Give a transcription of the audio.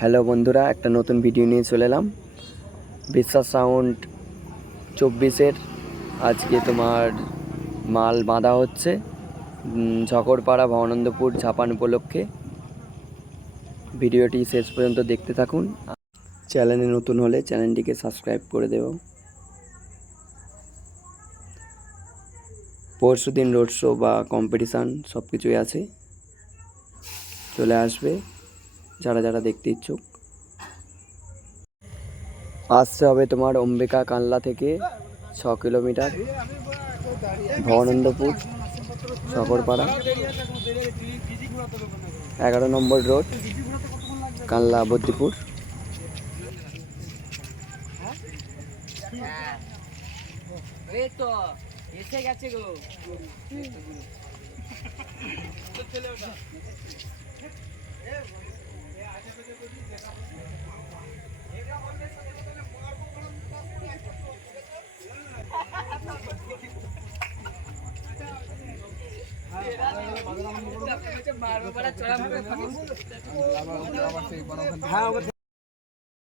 Hello বন্ধুরা, একটা নতুন ভিডিও নিয়ে চলে এলাম। বিশ্বাস সাউন্ড 24-এর আজকে তোমার মাল বাঁধা হচ্ছে ঝকড়পাড়া ভবানন্দপুর ঝাপান উপলক্ষে। ভিডিওটি শেষ পর্যন্ত দেখতে থাকুন। চ্যানেলে নতুন হলে চ্যানেলটিকে সাবস্ক্রাইব করে দেব। পরশু দিন রোড শো বা কম্পিটিশান সব কিছুই আছে, চলে আসবে যারা যারা দেখতে ইচ্ছুক। আসতে হবে তোমার অম্বিকা কানলা থেকে 6 কিলোমিটার, ভবানন্দপুর ঝকড়পাড়া 11 নম্বর রোড, কানলা বদ্দিপুর। হ্যাঁ